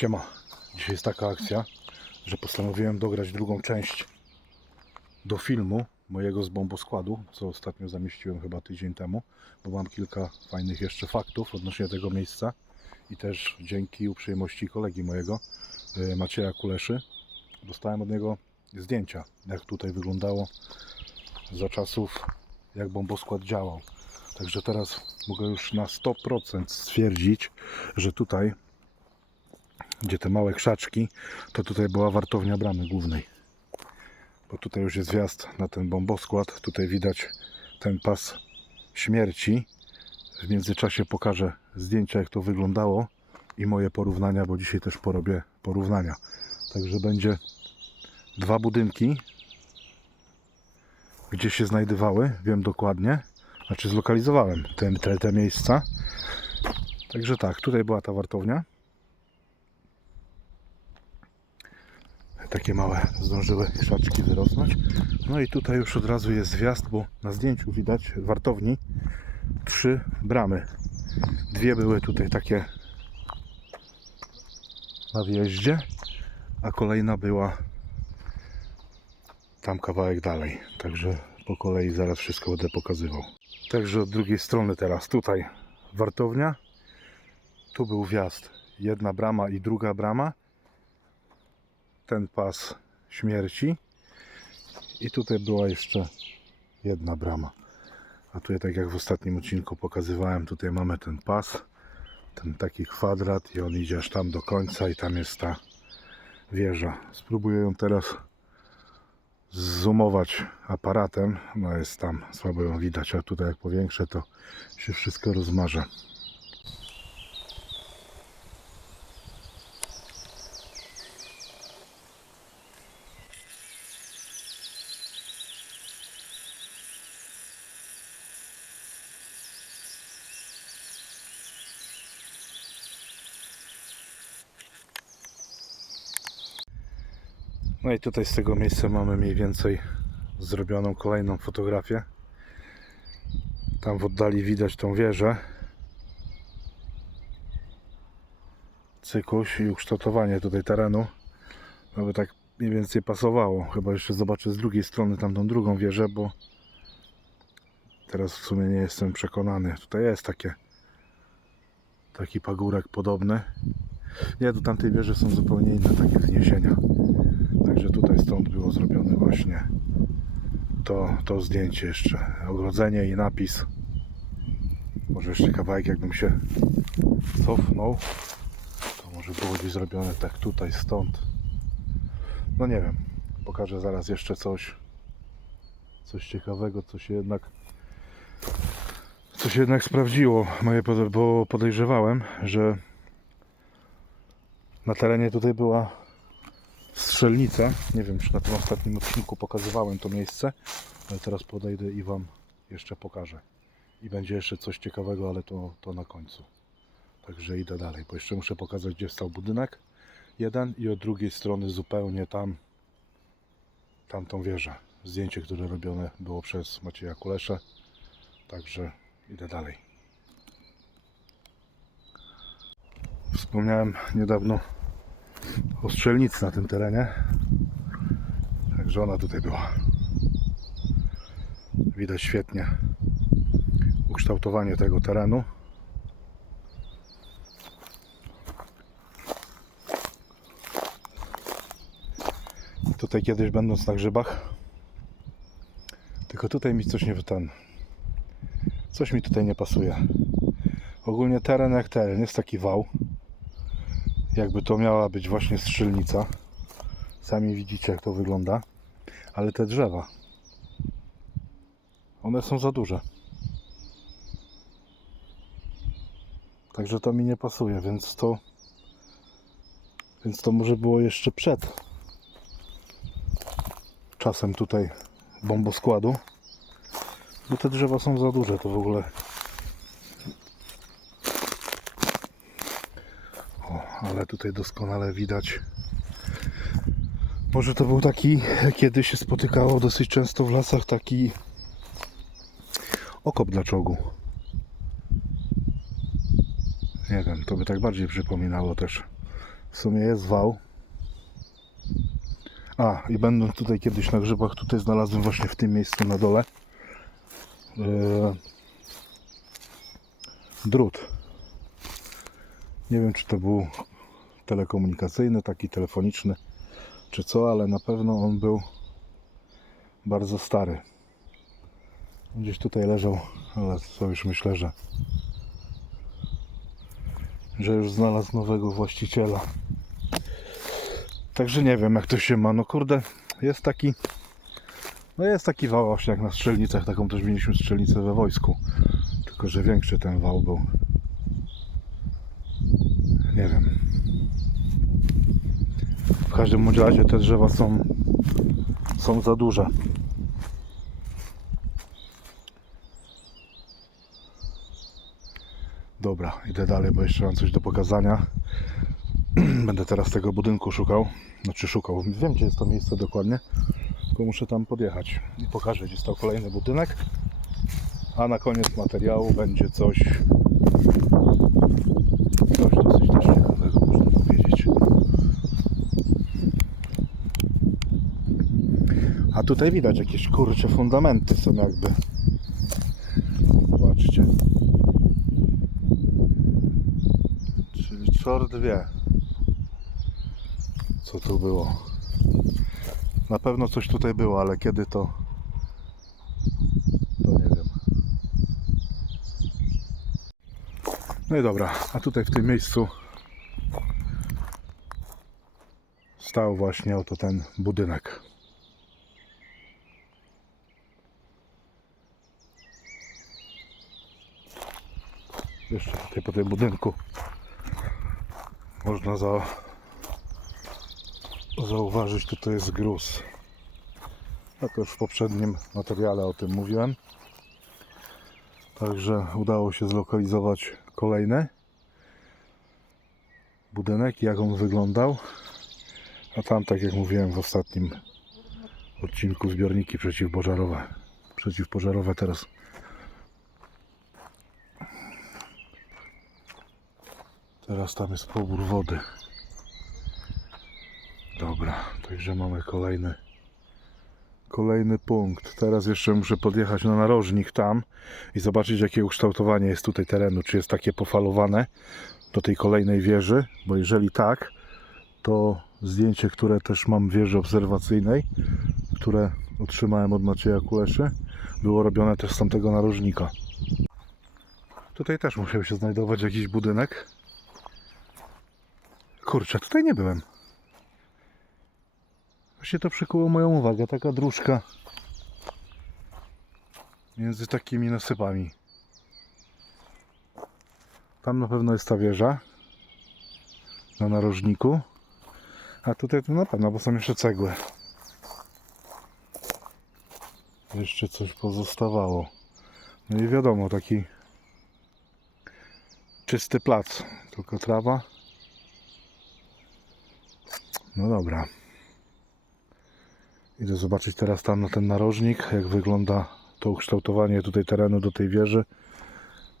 Siema. Dzisiaj jest taka akcja, że postanowiłem dograć drugą część do filmu mojego z bomboskładu, co ostatnio zamieściłem chyba tydzień temu, bo mam kilka fajnych jeszcze faktów odnośnie tego miejsca i też dzięki uprzejmości kolegi mojego, y, Macieja Kuleszy, dostałem od niego zdjęcia, jak tutaj wyglądało za czasów, jak bomboskład działał. Także teraz mogę już na 100% stwierdzić, że tutaj gdzie te małe krzaczki, to tutaj była wartownia bramy głównej. Bo tutaj już jest wjazd na ten bomboskład. Tutaj widać ten pas śmierci. W międzyczasie pokażę zdjęcia, jak to wyglądało i moje porównania, bo dzisiaj też porobię porównania. Także będzie dwa budynki, gdzie się znajdowały, wiem dokładnie. Znaczy zlokalizowałem te, te, te miejsca. Także tak, tutaj była ta wartownia. Takie małe zdążyły krzaczki wyrosnąć. No i tutaj już od razu jest wjazd, bo na zdjęciu widać wartowni trzy bramy. Dwie były tutaj takie na wjeździe, a kolejna była tam kawałek dalej. Także po kolei zaraz wszystko będę pokazywał. Także od drugiej strony teraz tutaj wartownia. Tu był wjazd. Jedna brama i druga brama ten pas śmierci. I tutaj była jeszcze jedna brama. A tutaj tak jak w ostatnim odcinku pokazywałem tutaj mamy ten pas ten taki kwadrat i on idzie aż tam do końca i tam jest ta wieża. Spróbuję ją teraz zoomować aparatem. No jest tam, słabo ją widać a tutaj jak powiększę to się wszystko rozmarza No i tutaj z tego miejsca mamy mniej więcej zrobioną kolejną fotografię. Tam w oddali widać tą wieżę. Cykuś i ukształtowanie tutaj terenu. Aby tak mniej więcej pasowało. Chyba jeszcze zobaczę z drugiej strony tamtą drugą wieżę, bo teraz w sumie nie jestem przekonany. Tutaj jest takie taki pagórek podobny. Nie, do tamtej wieży są zupełnie inne takie wzniesienia. Także tutaj stąd było zrobione właśnie to, to zdjęcie jeszcze. Ogrodzenie i napis. Może jeszcze kawałek jakbym się cofnął. To może było gdzieś zrobione tak tutaj, stąd. No nie wiem. Pokażę zaraz jeszcze coś. Coś ciekawego, co się jednak co się jednak sprawdziło. Moje, bo podejrzewałem, że na terenie tutaj była strzelnica. Nie wiem, czy na tym ostatnim odcinku pokazywałem to miejsce, ale teraz podejdę i Wam jeszcze pokażę. I będzie jeszcze coś ciekawego, ale to, to na końcu. Także idę dalej, bo jeszcze muszę pokazać, gdzie stał budynek. Jeden i od drugiej strony zupełnie tam tamtą wieżę. Zdjęcie, które robione było przez Macieja Kuleszę. Także idę dalej. Wspomniałem niedawno o strzelnicy na tym terenie. Także ona tutaj była. Widać świetnie ukształtowanie tego terenu. Tutaj kiedyś będąc na grzybach, tylko tutaj mi coś nie ten. Coś mi tutaj nie pasuje. Ogólnie teren jak teren, jest taki wał jakby to miała być właśnie strzelnica. Sami widzicie jak to wygląda. Ale te drzewa one są za duże. Także to mi nie pasuje, więc to więc to może było jeszcze przed czasem tutaj bomboskładu. Bo te drzewa są za duże, to w ogóle O, ale tutaj doskonale widać. Może to był taki, kiedy się spotykało dosyć często w lasach, taki okop dla czołgu. Nie wiem, to by tak bardziej przypominało też W sumie jest wał. A, i będąc tutaj kiedyś na grzybach, tutaj znalazłem właśnie w tym miejscu na dole e, drut. Nie wiem, czy to był telekomunikacyjny, taki telefoniczny, czy co, ale na pewno on był bardzo stary. Gdzieś tutaj leżał, ale co już myślę, że że już znalazł nowego właściciela. Także nie wiem jak to się ma. No kurde, jest taki no jest taki wał właśnie jak na strzelnicach, taką też mieliśmy strzelnicę we wojsku. Tylko, że większy ten wał był. Nie wiem. W każdym razie te drzewa są są za duże. Dobra, idę dalej, bo jeszcze mam coś do pokazania. Będę teraz tego budynku szukał. Znaczy szukał. Wiem, gdzie jest to miejsce dokładnie. Tylko muszę tam podjechać i pokażę, gdzie stał kolejny budynek. A na koniec materiału będzie coś. Coś dosyć też ciekawego, można powiedzieć. A tutaj widać jakieś kurcze fundamenty są jakby. Zobaczcie. Czyli czort wie, co tu było. Na pewno coś tutaj było, ale kiedy to, to nie wiem. No i dobra, a tutaj w tym miejscu stał właśnie oto ten budynek. Jeszcze tutaj po tym budynku można za, zauważyć, tutaj jest gruz. No to już w poprzednim materiale o tym mówiłem. Także udało się zlokalizować kolejny budynek, jak on wyglądał. A tam, tak jak mówiłem w ostatnim odcinku, zbiorniki przeciwpożarowe. Przeciwpożarowe teraz Teraz tam jest pobór wody. Dobra, także mamy kolejny kolejny punkt. Teraz jeszcze muszę podjechać na narożnik tam i zobaczyć jakie ukształtowanie jest tutaj terenu. Czy jest takie pofalowane do tej kolejnej wieży, bo jeżeli tak, to zdjęcie, które też mam wieży obserwacyjnej, które otrzymałem od Macieja Kuleszy, było robione też z tamtego narożnika. Tutaj też musiał się znajdować jakiś budynek. Kurczę, tutaj nie byłem. Właśnie to przykuło moją uwagę. Taka dróżka między takimi nasypami. Tam na pewno jest ta wieża na narożniku. A tutaj to na pewno, bo są jeszcze cegły. Jeszcze coś pozostawało. No i wiadomo, taki czysty plac. Tylko trawa. No dobra. Idę zobaczyć teraz tam na ten narożnik, jak wygląda to ukształtowanie tutaj terenu do tej wieży,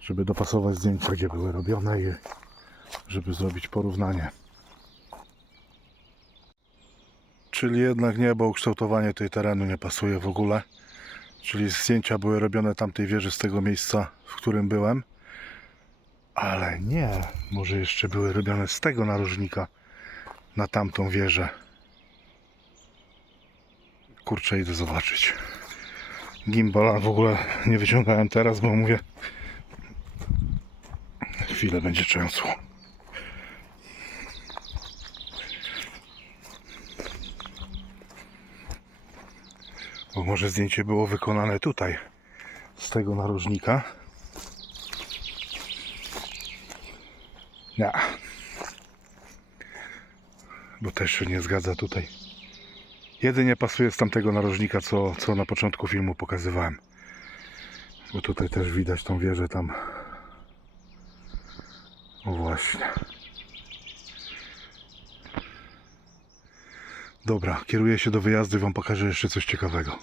żeby dopasować zdjęcia, gdzie były robione i żeby zrobić porównanie. Czyli jednak nie, bo ukształtowanie tej terenu nie pasuje w ogóle. Czyli zdjęcia były robione tamtej wieży z tego miejsca, w którym byłem. Ale nie, może jeszcze były robione z tego narożnika na tamtą wieżę. Kurczę, idę zobaczyć. Gimbala w ogóle nie wyciągałem teraz, bo mówię, chwilę będzie trzęsło. Bo może zdjęcie było wykonane tutaj, z tego narożnika. Nie. Bo też się nie zgadza tutaj. Jedynie pasuje z tamtego narożnika, co, co na początku filmu pokazywałem. Bo tutaj też widać tą wieżę tam. O właśnie. Dobra, kieruję się do wyjazdu i Wam pokażę jeszcze coś ciekawego.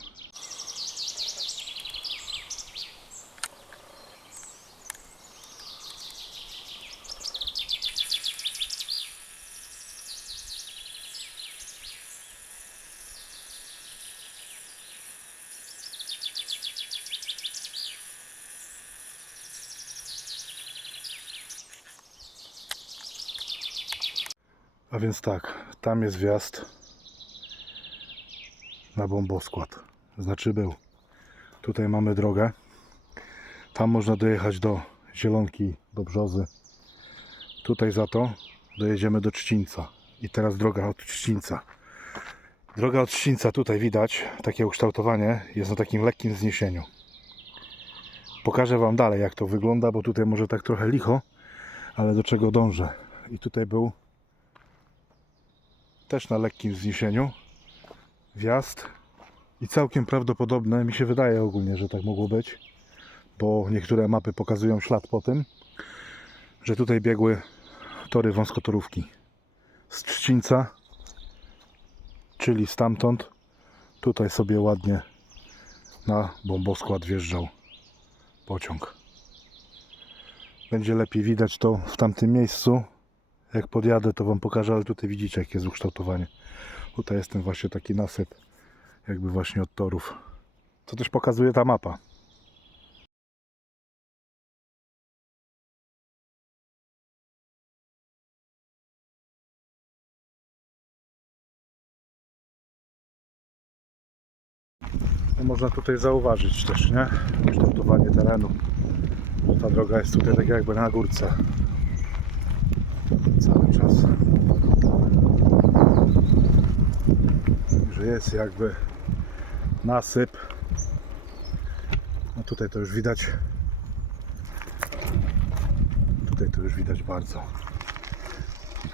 A więc tak, tam jest wjazd na bomboskład. Znaczy był. Tutaj mamy drogę. Tam można dojechać do Zielonki, do Brzozy. Tutaj za to dojedziemy do Trzcińca. I teraz droga od Trzcińca. Droga od Trzcińca, tutaj widać takie ukształtowanie, jest na takim lekkim wzniesieniu. Pokażę Wam dalej jak to wygląda, bo tutaj może tak trochę licho, ale do czego dążę. I tutaj był też na lekkim wzniesieniu wjazd i całkiem prawdopodobne, mi się wydaje ogólnie, że tak mogło być, bo niektóre mapy pokazują ślad po tym, że tutaj biegły tory wąskotorówki z Trzcińca, czyli stamtąd, tutaj sobie ładnie na bomboskład wjeżdżał pociąg. Będzie lepiej widać to w tamtym miejscu. Jak podjadę, to Wam pokażę, ale tutaj widzicie, jakie jest ukształtowanie. Tutaj jest ten właśnie taki nasyp, jakby właśnie od torów. Co też pokazuje ta mapa. No można tutaj zauważyć też, nie? Kształtowanie terenu. Bo ta droga jest tutaj tak jakby na górce. Cały czas. Że jest jakby nasyp. No tutaj to już widać. Tutaj to już widać bardzo.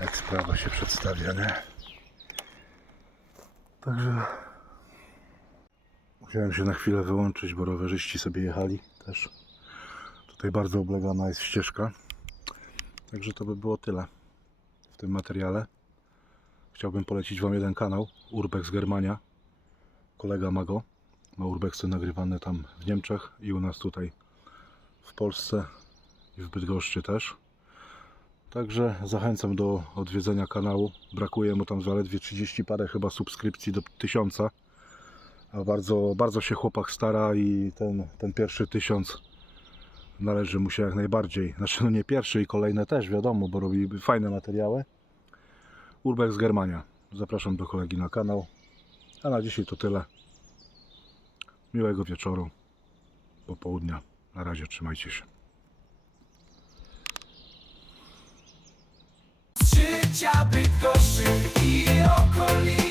Jak sprawa się przedstawia, nie? Także musiałem się na chwilę wyłączyć, bo rowerzyści sobie jechali też. Tutaj bardzo oblegana jest ścieżka. Także to by było tyle w tym materiale. Chciałbym polecić Wam jeden kanał, Urbex Germania. Kolega ma go. Ma Urbexy nagrywane tam w Niemczech i u nas tutaj w Polsce i w Bydgoszczy też. Także zachęcam do odwiedzenia kanału. Brakuje mu tam zaledwie 30 parę chyba subskrypcji do 1000. A bardzo, bardzo się chłopak stara i ten, ten pierwszy tysiąc należy mu się jak najbardziej. Znaczy no nie pierwszy i kolejne też, wiadomo, bo robi fajne materiały. Urbex z Germania. Zapraszam do kolegi na kanał. A na dzisiaj to tyle. Miłego wieczoru, popołudnia. Na razie, trzymajcie się. życia Bydgoszczy i okolic.